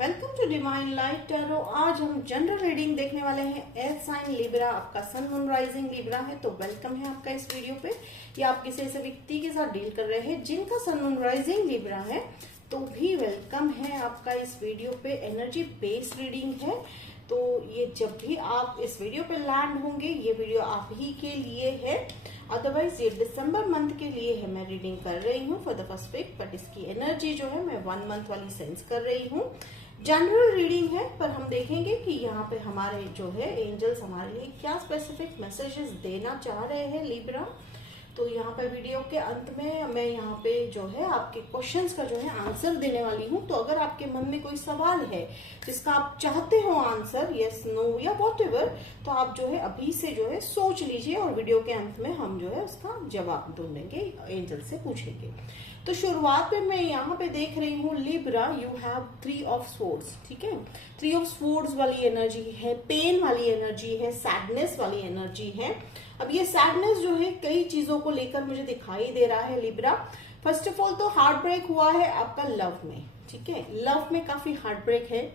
Welcome to divine light tarot. आज हम general reading देखने वाले हैं। एयर साइन लिब्रा, आपका सन मून राइजिंग लिब्रा है, तो वेलकम है आपका इस वीडियो पे। या आप किसी ऐसे व्यक्ति के साथ डील कर रहे हैं जिनका सन मून राइजिंग लिब्रा है, तो भी वेलकम है आपका इस वीडियो पे। एनर्जी बेस्ड रीडिंग है, तो ये जब भी आप इस वीडियो पे लैंड होंगे, ये वीडियो आप ही के लिए है। अदरवाइज ये दिसंबर मंथ के लिए है, मैं रीडिंग कर रही हूँ for the first week, but इसकी एनर्जी जो है मैं 1 मंथ वाली सेंस कर रही हूँ। जनरल रीडिंग है, पर हम देखेंगे कि यहाँ पे हमारे जो है एंजल्स हमारे लिए क्या स्पेसिफिक मैसेजेस देना चाह रहे हैं लिब्रा। तो यहाँ पे वीडियो के अंत में मैं यहाँ पे जो है आपके क्वेश्चंस का जो है आंसर देने वाली हूँ। तो अगर आपके मन में कोई सवाल है जिसका आप चाहते हो आंसर, यस नो या व्हाटएवर, तो आप जो है अभी से जो है सोच लीजिए और वीडियो के अंत में हम जो है उसका जवाब ढूंढेंगे, एंजल से पूछेंगे। तो शुरुआत में मैं यहाँ पे देख रही हूँ Libra, you have 3 of swords. ठीक है, 3 ऑफ स्वॉर्ड्स वाली एनर्जी है, पेन वाली एनर्जी है, सैडनेस वाली एनर्जी है। अब ये सैडनेस जो है कई चीजों को लेकर मुझे दिखाई दे रहा है लिब्रा। फर्स्ट ऑफ ऑल तो हार्ट ब्रेक हुआ है आपका लव में। ठीक है, लव में काफी हार्ट ब्रेक है,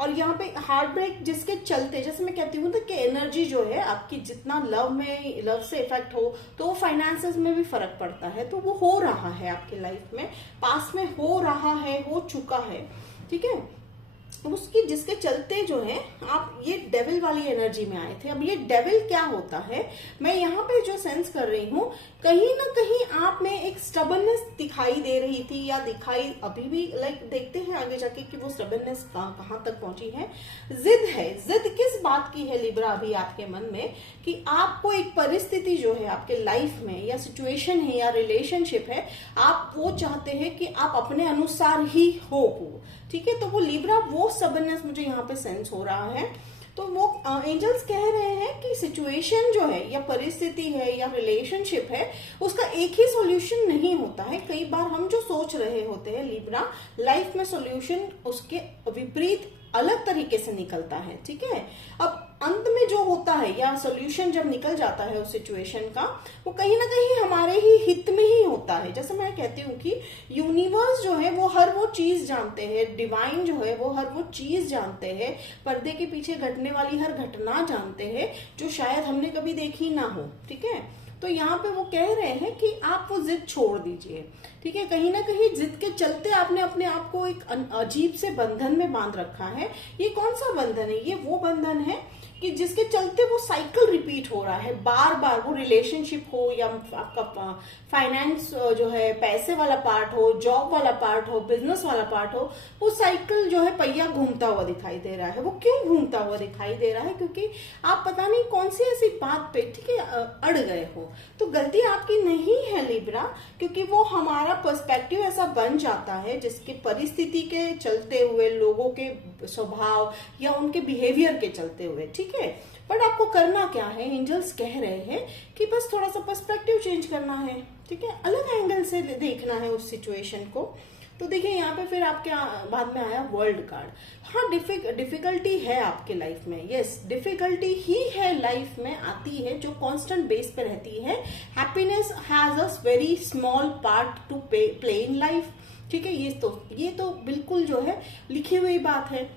और यहाँ पे हार्ट ब्रेक जिसके चलते, जैसे मैं कहती हूँ कि एनर्जी जो है आपकी जितना लव से इफेक्ट हो तो वो फाइनेंसेस में भी फर्क पड़ता है। तो वो हो रहा है आपके लाइफ में, पास में हो रहा है, हो चुका है। ठीक है, उसकी जिसके चलते जो है आप ये डेविल वाली एनर्जी में आए थे। अब ये डेविल क्या होता है, मैं यहाँ पे जो सेंस कर रही हूँ, कहीं ना कहीं आप में एक स्टबननेस दिखाई दे रही थी, या दिखाई अभी भी, लाइक देखते हैं आगे जाके कि वो स्टबननेस कहाँ तक पहुंची है। जिद है, जिद किस बात की है लिब्रा अभी आपके मन में, कि आपको एक परिस्थिति जो है आपके लाइफ में, या सिचुएशन है या रिलेशनशिप है, आप वो चाहते हैं कि आप अपने अनुसार ही हो। ठीक है, तो वो लिब्रा वो स्टबननेस मुझे यहाँ पे सेंस हो रहा है। तो वो एंजल्स कह रहे हैं कि सिचुएशन जो है या परिस्थिति है या रिलेशनशिप है, उसका एक ही सॉल्यूशन नहीं होता है। कई बार हम जो सोच रहे होते हैं लिब्रा, लाइफ में सॉल्यूशन उसके विपरीत अलग तरीके से निकलता है। ठीक है, अब अंत में जो होता है या सॉल्यूशन जब निकल जाता है उस सिचुएशन का, वो कहीं ना कहीं हमारे ही हित में ही होता है। जैसे मैं कहती हूँ कि यूनिवर्स जो है वो हर वो चीज जानते हैं, डिवाइन जो है वो हर वो चीज जानते हैं, पर्दे के पीछे घटने वाली हर घटना जानते हैं जो शायद हमने कभी देखी ना हो। ठीक है, तो यहाँ पे वो कह रहे हैं कि आप वो जिद छोड़ दीजिए। ठीक है, कहीं ना कहीं जिद के चलते आपने अपने आप को एक अजीब से बंधन में बांध रखा है। ये कौन सा बंधन है? ये वो बंधन है कि जिसके चलते वो साइकिल रिपीट हो रहा है बार बार। वो रिलेशनशिप हो या आपका फाइनेंस जो है, पैसे वाला पार्ट हो, जॉब वाला पार्ट हो, बिजनेस वाला पार्ट हो, वो साइकिल जो है पहिया घूमता हुआ दिखाई दे रहा है। वो क्यों घूमता हुआ दिखाई दे रहा है? क्योंकि आप पता नहीं कौन सी ऐसी बात पे, ठीक है, अड़ गए हो। तो गलती आपकी नहीं है लिब्रा, क्योंकि वो हमारा पर्सपेक्टिव ऐसा बन जाता है जिसके परिस्थिति के चलते हुए, लोगों के स्वभाव या उनके बिहेवियर के चलते हुए। ठीक है, बट आपको करना क्या है, एंजल्स कह रहे हैं कि बस थोड़ा सा पर्सपेक्टिव चेंज करना है। ठीक है, अलग एंगल से देखना है उस सिचुएशन को। तो देखिए यहाँ पे फिर आपके बाद में आया वर्ल्ड कार्ड। हाँ, डिफिकल्टी है आपके लाइफ में, यस डिफिकल्टी ही है, लाइफ में आती है जो कांस्टेंट बेस पे रहती है। Happiness has a very small part two play in life. ठीक है, ये तो बिल्कुल जो है लिखी हुई बात है।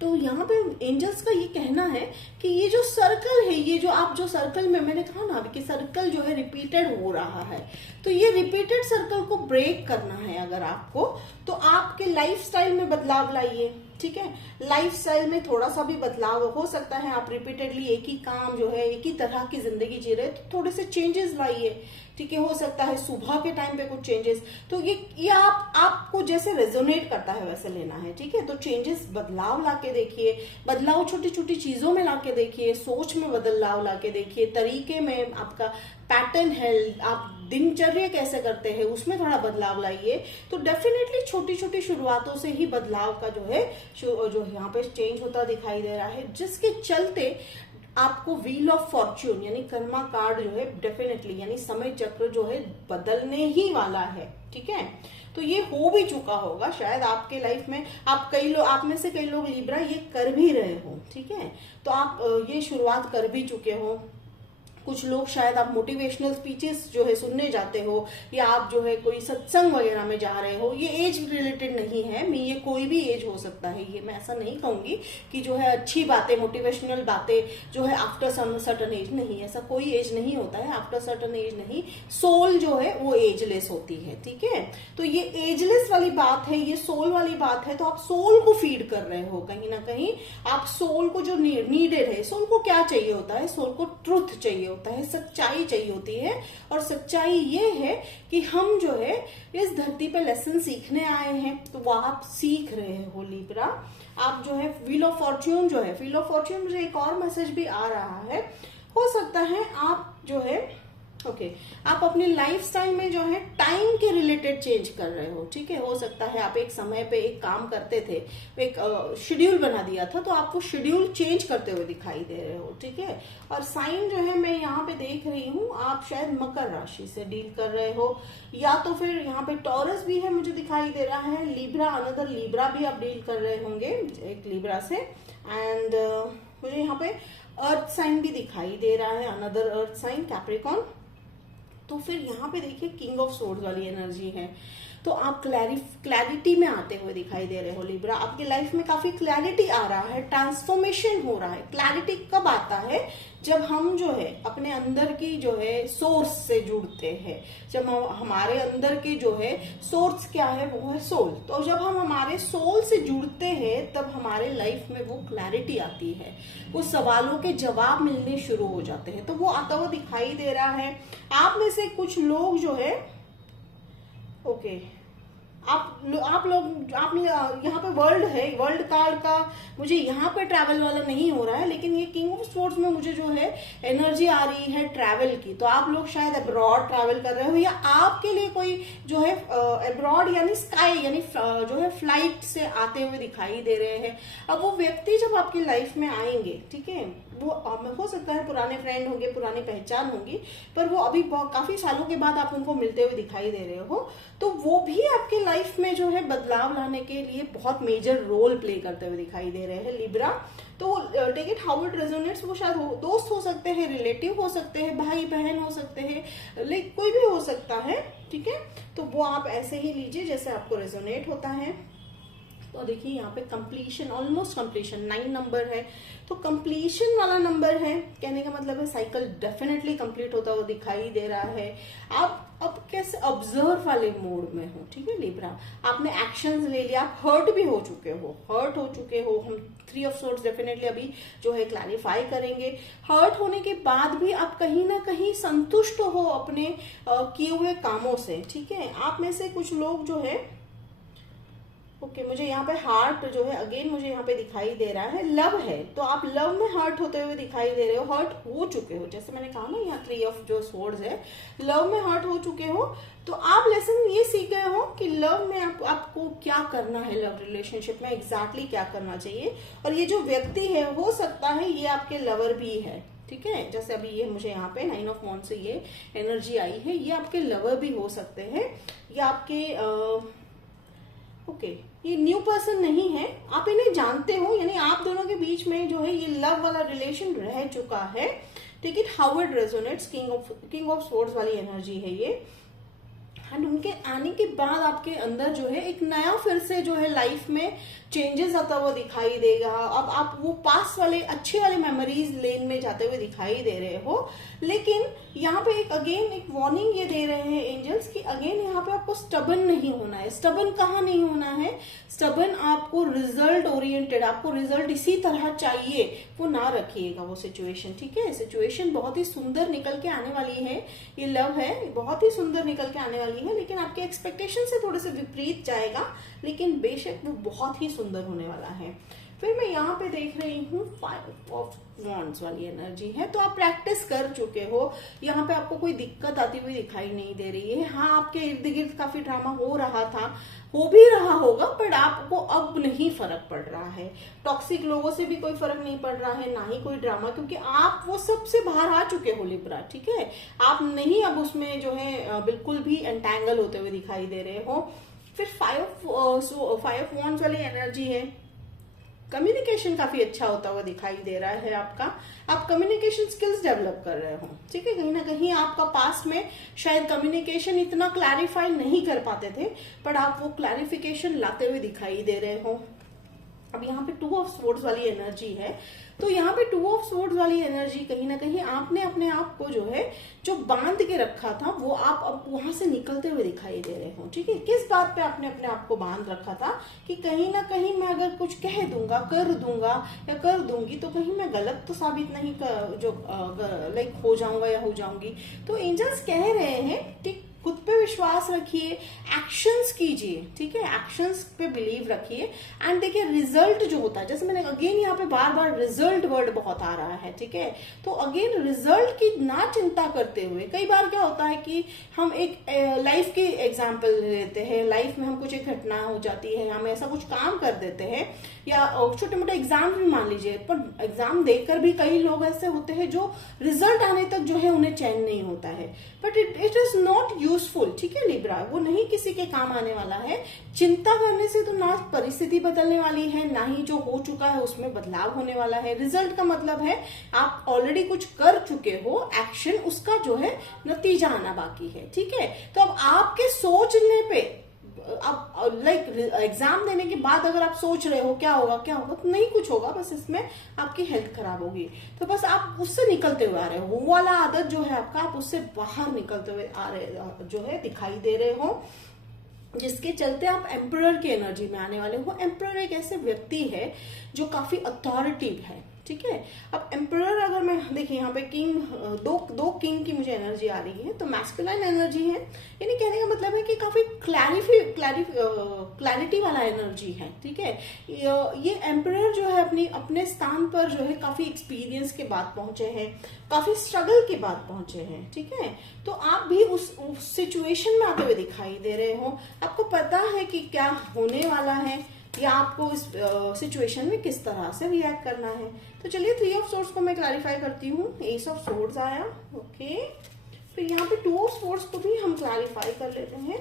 तो यहाँ पे एंजल्स का ये कहना है कि ये जो सर्कल है, ये जो आप जो सर्कल में, मैंने कहा ना कि सर्कल जो है रिपीटेड हो रहा है, तो ये रिपीटेड सर्कल को ब्रेक करना है अगर आपको, तो आपके लाइफस्टाइल में बदलाव लाइए। ठीक है, लाइफस्टाइल में थोड़ा सा भी बदलाव हो सकता है। आप रिपीटेडली एक ही काम जो है, एक ही तरह की जिंदगी जी रहे, तो थोड़े से चेंजेस लाइए। ठीक है, हो सकता है सुबह के टाइम पे कुछ चेंजेस, तो ये आपको जैसे रेजोनेट करता है वैसे लेना है। ठीक है, तो चेंजेस, बदलाव लाके देखिए, बदलाव छोटी छोटी चीजों में लाके देखिए, सोच में बदलाव लाके देखिए, तरीके में आपका पैटर्न है, आप दिनचर्या कैसे करते हैं उसमें थोड़ा बदलाव लाइए। तो डेफिनेटली छोटी छोटी शुरुआतों से ही बदलाव का जो है जो यहाँ पे चेंज होता दिखाई दे रहा है, जिसके चलते आपको व्हील ऑफ फॉर्च्यून यानी कर्मा कार्ड जो है डेफिनेटली, यानी समय चक्र जो है बदलने ही वाला है। ठीक है, तो ये हो भी चुका होगा शायद आपके लाइफ में। आप में से कई लोग लिब्रा ये कर भी रहे हो। ठीक है, तो आप ये शुरुआत कर भी चुके हो। कुछ लोग शायद आप मोटिवेशनल स्पीचेस जो है सुनने जाते हो, या आप जो है कोई सत्संग वगैरह में जा रहे हो। ये एज रिलेटेड नहीं है, मैं ये कोई भी एज हो सकता है, ये मैं ऐसा नहीं कहूंगी कि जो है अच्छी बातें, मोटिवेशनल बातें जो है आफ्टर सर्टन एज, नहीं, ऐसा कोई एज नहीं होता है, आफ्टर सर्टन एज नहीं। सोल जो है वो एजलेस होती है, ठीक है। तो ये एजलेस वाली बात है, ये सोल वाली बात है। तो आप सोल को फीड कर रहे हो कहीं ना कहीं, आप सोल को जो नीडेड है, सोल को क्या चाहिए होता है, सोल को ट्रुथ चाहिए होता है, सच्चाई चाहिए होती है। और सच्चाई ये है कि हम जो है इस धरती पे लेसन सीखने आए हैं, तो वो आप सीख रहे हो लिब्रा। आप जो है व्हील ऑफ फॉर्च्यून जो है, व्हील ऑफ फॉर्च्यून, मुझे एक और मैसेज भी आ रहा है, हो सकता है आप जो है आप अपनी लाइफस्टाइल में जो है टाइम के रिलेटेड चेंज कर रहे हो, ठीक है। हो सकता है आप एक समय पे एक काम करते थे, एक शेड्यूल बना दिया था, तो आप वो शेड्यूल चेंज करते हुए दिखाई दे रहे हो, ठीक है। और साइन जो है मैं यहाँ पे देख रही हूँ, आप शायद मकर राशि से डील कर रहे हो, या तो फिर यहाँ पे टॉरस भी है मुझे दिखाई दे रहा है, लिब्रा, अनदर लिब्रा भी आप डील कर रहे होंगे एक लिब्रा से। एंड मुझे यहाँ पे अर्थ साइन भी दिखाई दे रहा है, अनदर अर्थ साइन कैप्रिकॉन। तो फिर यहाँ पे देखिए किंग ऑफ सोर्ड्स वाली एनर्जी है, तो आप क्लैरिटी में आते हुए दिखाई दे रहे हो लिब्रा। आपकी लाइफ में काफी क्लैरिटी आ रहा है, ट्रांसफॉर्मेशन हो रहा है। क्लैरिटी कब आता है, जब हम जो है अपने अंदर की जो है सोर्स से जुड़ते हैं, जब हमारे अंदर की जो है सोर्स क्या है, वो है सोल। तो जब हम हमारे सोल से जुड़ते हैं तब हमारे लाइफ में वो क्लैरिटी आती है, वो सवालों के जवाब मिलने शुरू हो जाते हैं। तो वो आता हुआ दिखाई दे रहा है। आप में से कुछ लोग जो है आप लोग यहाँ पे वर्ल्ड है, वर्ल्ड कार्ड का मुझे यहाँ पे ट्रैवल वाला नहीं हो रहा है, लेकिन ये किंग ऑफ सोर्ड्स में मुझे जो है एनर्जी आ रही है ट्रैवल की। तो आप लोग शायद अब्रॉड ट्रैवल कर रहे हो, या आपके लिए कोई जो है अब्रॉड यानी स्काई यानी जो है फ्लाइट से आते हुए दिखाई दे रहे हैं। अब वो व्यक्ति जब आपकी लाइफ में आएंगे, ठीक है, वो हो सकता है पुराने फ्रेंड होंगे, पुरानी पहचान होगी, पर वो अभी काफी सालों के बाद आप उनको मिलते हुए दिखाई दे रहे हो, तो वो भी आपके लाइफ में जो है बदलाव लाने के लिए बहुत मेजर रोल प्ले करते हुए दिखाई दे रहे हैं लिब्रा। तो take it how it resonates. वो शायद दोस्त हो सकते हैं, रिलेटिव हो सकते हैं, भाई बहन हो सकते हैं, लाइक कोई भी हो सकता है, ठीक है। तो वो आप ऐसे ही लीजिए जैसे आपको रेजोनेट होता है। तो देखिए यहाँ पे कंप्लीशन, ऑलमोस्ट कंप्लीशन, 9 नंबर है, तो कंप्लीशन वाला नंबर है, कहने का मतलब है साइकिल डेफिनेटली कंप्लीट होता हुआ दिखाई दे रहा है। आप अब कैसे ऑब्जर्व वाले मोड में हो, ठीक है लिब्रा। आपने एक्शंस ले लिया, आप हर्ट भी हो चुके हो, हम 3 ऑफ सोर्ड्स डेफिनेटली अभी जो है क्लैरिफाई करेंगे। हर्ट होने के बाद भी आप कहीं ना कहीं संतुष्ट हो अपने किए हुए कामों से, ठीक है। आप में से कुछ लोग जो है मुझे यहाँ पे हार्ट जो है अगेन मुझे यहाँ पे दिखाई दे रहा है, लव है, तो आप लव में हर्ट होते हुए दिखाई दे रहे हो, हर्ट हो चुके हो, जैसे मैंने कहा ना यहाँ 3 ऑफ जो सोर्ड्स है, लव में हर्ट हो चुके हो। तो आप लेसन ये सीख गए हो कि लव में आपको क्या करना है, लव रिलेशनशिप में एग्जैक्टली क्या करना चाहिए। और ये जो व्यक्ति है हो सकता है ये आपके लवर भी है, ठीक है। जैसे अभी ये मुझे यहाँ पे 9 ऑफ वॉन्ड्स से ये एनर्जी आई है, ये आपके लवर भी हो सकते हैं, या आपके ये न्यू पर्सन नहीं है, आप इन्हें जानते हो, यानी आप दोनों के बीच में जो है ये लव वाला रिलेशन रह चुका है। Take it how it resonates, king of swords वाली एनर्जी है ये। एंड उनके आने के बाद आपके अंदर जो है एक नया फिर से जो है लाइफ में चेंजेस आता हुआ दिखाई देगा। अब आप वो पास वाले अच्छे वाले मेमोरीज लेन में जाते हुए दिखाई दे रहे हो। लेकिन यहाँ पे एक अगेन एक वार्निंग ये दे रहे हैं एंजल्स कि अगेन यहाँ पे आपको स्टबन नहीं होना है। स्टबन कहाँ नहीं होना है, स्टबन आपको रिजल्ट ओरिएंटेड, आपको रिजल्ट इसी तरह चाहिए, वो ना रखिएगा वो सिचुएशन, ठीक है। सिचुएशन बहुत ही सुंदर निकल के आने वाली है, ये लव है बहुत ही सुंदर निकल के आने वाली है, लेकिन आपके एक्सपेक्टेशन से थोड़े से विपरीत जाएगा, लेकिन बेशक वो बहुत ही सुंदर होने वाला है। फिर मैं यहाँ पे देख रही हूँ 5 ऑफ वॉन्ड्स वाली एनर्जी है, तो आप प्रैक्टिस कर चुके हो, यहाँ पे आपको कोई दिक्कत आती हुई दिखाई नहीं दे रही है। हाँ, आपके इर्द गिर्द काफी ड्रामा हो रहा था, हो भी रहा होगा, बट आपको अब नहीं फर्क पड़ रहा है। टॉक्सिक लोगों से भी कोई फर्क नहीं पड़ रहा है, ना ही कोई ड्रामा, क्योंकि आप वो सबसे बाहर आ चुके हो लिब्रा, ठीक है। आप नहीं अब उसमें जो है बिल्कुल भी एंटैंगल होते हुए दिखाई दे रहे हो। फिर 5 ऑफ वॉन्ड्स वाली एनर्जी है, कम्युनिकेशन काफी अच्छा होता हुआ दिखाई दे रहा है आपका। आप कम्युनिकेशन स्किल्स डेवलप कर रहे हो, ठीक है। कहीं ना कहीं आपका पास्ट में शायद कम्युनिकेशन इतना क्लैरिफाई नहीं कर पाते थे, पर आप वो क्लैरिफिकेशन लाते हुए दिखाई दे रहे हो। अब यहाँ पे 2 ऑफ स्वॉर्ड्स वाली एनर्जी है, तो यहाँ पे 2 ऑफ स्वॉर्ड्स वाली एनर्जी कहीं ना कहीं आपने अपने आप को जो है जो बांध के रखा था वो आप अब वहां से निकलते हुए दिखाई दे रहे हो, ठीक है। किस बात पे आपने अपने आप को बांध रखा था कि कहीं ना कहीं मैं अगर कुछ कह दूंगा, कर दूंगा या कर दूंगी तो कहीं मैं गलत तो साबित नहीं जो लाइक हो जाऊंगा या हो जाऊंगी। तो एंजल्स कह रहे हैं ठीक, खुद पे विश्वास रखिए, एक्शंस कीजिए, ठीक है। एक्शंस पे बिलीव रखिए एंड देखिए रिजल्ट जो होता है, जैसे मैंने अगेन यहाँ पे बार बार रिजल्ट वर्ड बहुत आ रहा है, ठीक है। तो अगेन रिजल्ट की ना चिंता करते हुए, कई बार क्या होता है कि हम एक लाइफ की एग्जाम्पल लेते हैं, लाइफ में हम कुछ एक घटना हो जाती है, हम ऐसा कुछ काम कर देते हैं या छोटे मोटे एग्जाम भी मान लीजिए, पर एग्जाम देकर भी कई लोग ऐसे होते हैं जो रिजल्ट आने तक जो है उन्हें चैन नहीं होता है, but it is not useful, ठीक है लिब्रा। वो नहीं किसी के काम आने वाला है। चिंता करने से तो ना परिस्थिति बदलने वाली है, ना ही जो हो चुका है उसमें बदलाव होने वाला है। रिजल्ट का मतलब है आप ऑलरेडी कुछ कर चुके हो, एक्शन, उसका जो है नतीजा आना बाकी है, ठीक है। तो अब आपके सोचने पे, अब लाइक एग्जाम देने के बाद अगर आप सोच रहे हो क्या होगा क्या होगा, तो नहीं कुछ होगा, बस इसमें आपकी हेल्थ खराब होगी। तो बस आप उससे निकलते हुए आ रहे हो, वो वाला आदत जो है आपका, आप उससे बाहर निकलते हुए आ रहे जो है दिखाई दे रहे हो, जिसके चलते आप एम्परर की एनर्जी में आने वाले हो। एम्परर एक ऐसे व्यक्ति है जो काफी अथॉरिटिव है, ठीक है। अब एम्परर अगर मैं देखिए यहाँ पे किंग, दो किंग की मुझे एनर्जी आ रही है, तो मैस्कुलाइन एनर्जी है, यानी कहने का मतलब है कि काफी क्लैरिटी वाला एनर्जी है, ठीक है। ये एम्परर जो है अपने स्थान पर जो है काफी एक्सपीरियंस के बाद पहुंचे हैं, काफी स्ट्रगल के बाद पहुंचे हैं, ठीक है। तो आप भी उस सिचुएशन में आते हुए दिखाई दे रहे हो, आपको पता है कि क्या होने वाला है या आपको इस सिचुएशन में किस तरह से रिएक्ट करना है। तो चलिए 3 ऑफ सोर्ड्स को मैं क्लैरिफाई करती हूँ। एस ऑफ सोर्ड्स आया, ओके। फिर यहाँ पे 2 ऑफ सोर्ड्स को भी हम क्लैरिफाई कर लेते हैं।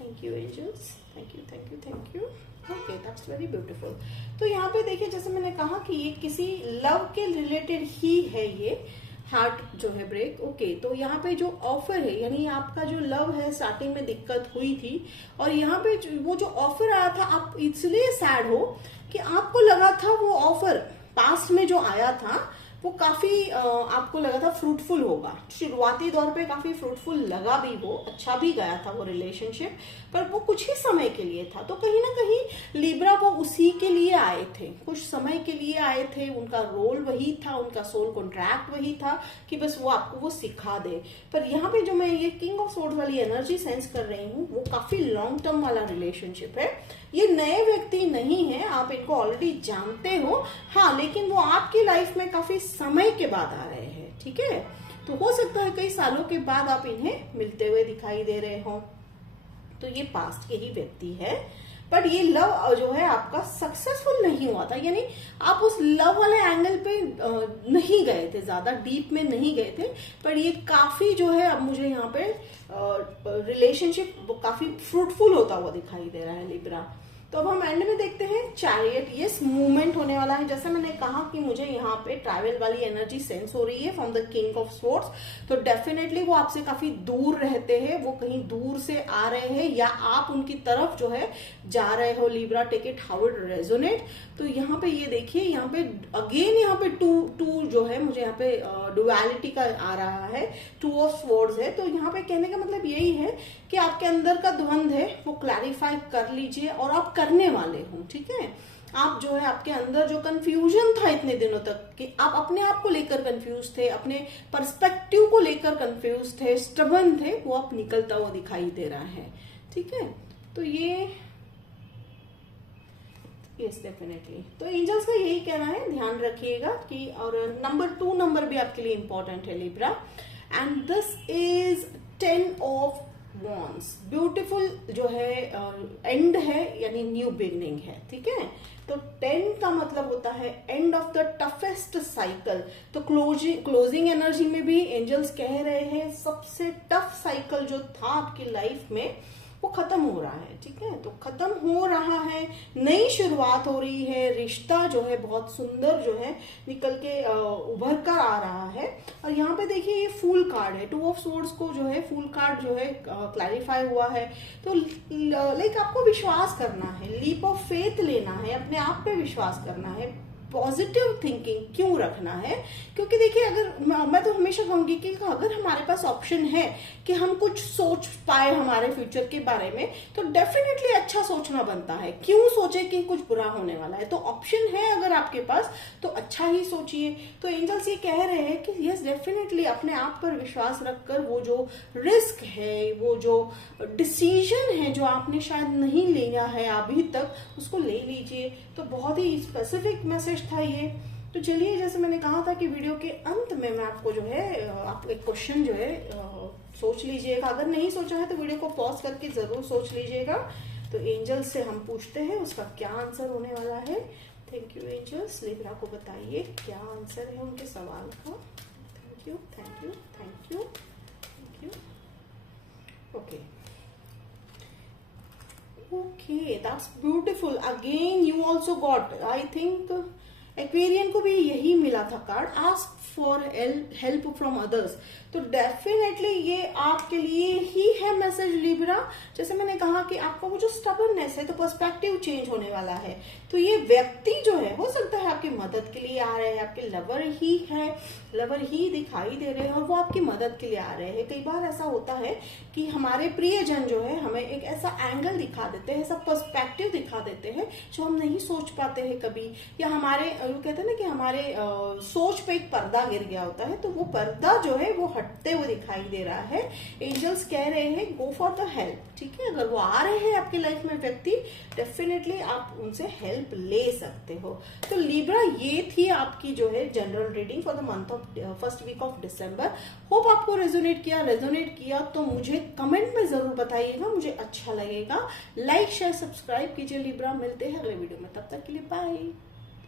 Thank you angels, thank you thank you thank you. Okay, that's very beautiful. तो यहाँ पे देखिए, जैसे मैंने कहा कि ये किसी लव के रिलेटेड ही है, ये हार्ट जो है ब्रेक, ओके। तो यहाँ पे जो ऑफर है, यानी आपका जो लव है, स्टार्टिंग में दिक्कत हुई थी और यहाँ पे वो जो ऑफर आया था, आप इसलिए सैड हो कि आपको लगा था वो ऑफर पास्ट में जो आया था वो काफी आपको लगा था फ्रूटफुल होगा, शुरुआती दौर पे काफी फ्रूटफुल लगा भी, वो अच्छा भी गया था वो रिलेशनशिप, पर वो कुछ ही समय के लिए था। तो कहीं ना कहीं लिब्रा वो उसी के लिए आए थे, कुछ समय के लिए आए थे, उनका रोल वही था, उनका सोल कॉन्ट्रैक्ट वही था कि बस वो आपको वो सिखा दे। पर यहाँ पे जो मैं ये किंग ऑफ सोर्ड्स वाली एनर्जी सेंस कर रही हूँ, वो काफी लॉन्ग टर्म वाला रिलेशनशिप है। ये नए व्यक्ति नहीं है, आप इनको ऑलरेडी जानते हो, हाँ, लेकिन वो आपकी लाइफ में काफी समय के बाद आ रहे हैं, ठीक है। तो हो सकता है कई सालों के बाद आप इन्हें मिलते हुए दिखाई दे रहे हो। तो ये पास्ट के ही व्यक्ति है, बट ये लव जो है आपका सक्सेसफुल नहीं हुआ था, यानी आप उस लव वाले एंगल पे नहीं गए थे, ज्यादा डीप में नहीं गए थे। पर ये काफी जो है, अब मुझे यहाँ पे रिलेशनशिप काफी फ्रूटफुल होता हुआ दिखाई दे रहा है लिब्रा। तो अब हम एंड में देखते हैं चैरियट। यस, मूवमेंट होने वाला है, जैसे मैंने कहा कि मुझे यहाँ पे ट्रैवल वाली एनर्जी सेंस हो रही है from the king of swords. तो डेफिनेटली वो आपसे काफी दूर रहते हैं, वो कहीं दूर से आ रहे हैं या आप उनकी तरफ जो है जा रहे हो। Libra, take it how it resonate. तो यहाँ पे ये देखिए, यहाँ पे अगेन यहाँ पे टू जो है, मुझे यहाँ पे डुअलिटी का आ रहा है, 2 ऑफ स्वॉर्ड्स है। तो यहाँ पे कहने का मतलब यही है कि आपके अंदर का द्वंद है वो क्लैरिफाई कर लीजिए, और आप करने वाले हो, ठीक है। आप जो है, आपके अंदर जो कंफ्यूजन था इतने दिनों तक कि आप अपने आप को लेकर कंफ्यूज थे, अपने पर्सपेक्टिव को लेकर कंफ्यूज थे, स्टबर्न थे, वो आप निकलता हुआ दिखाई दे रहा है, ठीक है। तो ये यस, डेफिनेटली। तो एंजल्स का यही कहना है, ध्यान रखिएगा कि, और नंबर 2 नंबर भी आपके लिए इंपॉर्टेंट है Libra, and this is 10 of wands. Beautiful जो है एंड है, यानी न्यू बिगनिंग है, ठीक है। तो 10 का मतलब होता है end of the toughest cycle. तो क्लोजिंग एनर्जी में भी एंजल्स कह रहे हैं सबसे टफ साइकिल जो था आपकी लाइफ में, वो खत्म हो रहा है, ठीक है। तो खत्म हो रहा है, नई शुरुआत हो रही है, रिश्ता जो है बहुत सुंदर जो है निकल के उभर कर आ रहा है। और यहाँ पे देखिए ये फूल कार्ड है, 2 ऑफ सोर्ड्स को जो है फूल कार्ड जो है क्लैरिफाई हुआ है। तो लाइक आपको विश्वास करना है, लीप ऑफ फेथ लेना है, अपने आप पे विश्वास करना है, पॉजिटिव थिंकिंग क्यों रखना है, क्योंकि देखिए अगर मैं तो हमेशा कहूंगी कि अगर हमारे पास ऑप्शन है कि हम कुछ सोच पाए हमारे फ्यूचर के बारे में, तो डेफिनेटली अच्छा सोचना बनता है। क्यों सोचे कि कुछ बुरा होने वाला है, तो ऑप्शन है अगर आपके पास तो अच्छा ही सोचिए। तो एंजल्स ये कह रहे हैं कि यस डेफिनेटली अपने आप पर विश्वास रखकर वो जो रिस्क है, वो जो डिसीजन है जो आपने शायद नहीं लिया है अभी तक, उसको ले लीजिए। तो बहुत ही स्पेसिफिक मैसेज था ये। तो चलिए, जैसे मैंने कहा था कि वीडियो के अंत में मैं आपको जो है आप एक क्वेश्चन जो है सोच लीजिएगा। अगर नहीं सोचा है तो वीडियो को पॉज करके जरूर सोच लीजिएगा। तो एंजल्स से हम पूछते हैं उसका क्या आंसर होने वाला है। थैंक यू एंजल्स, लिब्रा को बताइए क्या आंसर है उनके सवाल का। Thank you thank you thank you thank you. Okay okay, that's beautiful. Again you also got, I think Aquarian को भी यही मिला था card, ask for help from others. तो डेफिनेटली ये आपके लिए ही है मैसेज लिब्रा। जैसे मैंने कहा कि आपका वो जो स्टबर्ननेस है, तो पर्सपेक्टिव चेंज होने वाला है। तो ये व्यक्ति जो है हो सकता है आपकी मदद के लिए आ रहे हैं, आपके लवर ही है, लवर ही दिखाई दे रहे हैं और वो आपकी मदद के लिए आ रहे हैं। कई बार ऐसा होता है कि हमारे प्रियजन जो है हमें एक ऐसा एंगल दिखा देते हैं, ऐसा पर्सपेक्टिव दिखा देते हैं जो हम नहीं सोच पाते हैं कभी, या हमारे कहते हैं ना कि हमारे सोच पे एक पर्दा गिर गया होता है, तो वो पर्दा जो है वो हटते हुए दिखाई दे रहा है। एंजल्स कह रहे हैं गो फॉर द हेल्प, ठीक है। अगर वो आ रहे हैं आपकी लाइफ में व्यक्ति, डेफिनेटली आप उनसे हेल्प ले सकते हो। तो लिब्रा ये थी आपकी जो है general reading for the month of first week of December. Hope आपको रेजोनेट किया तो मुझे कमेंट में जरूर बताइएगा, मुझे अच्छा लगेगा। लाइक शेयर सब्सक्राइब कीजिए लिब्रा। मिलते हैं अगले वीडियो में, तब तक के लिए बाय।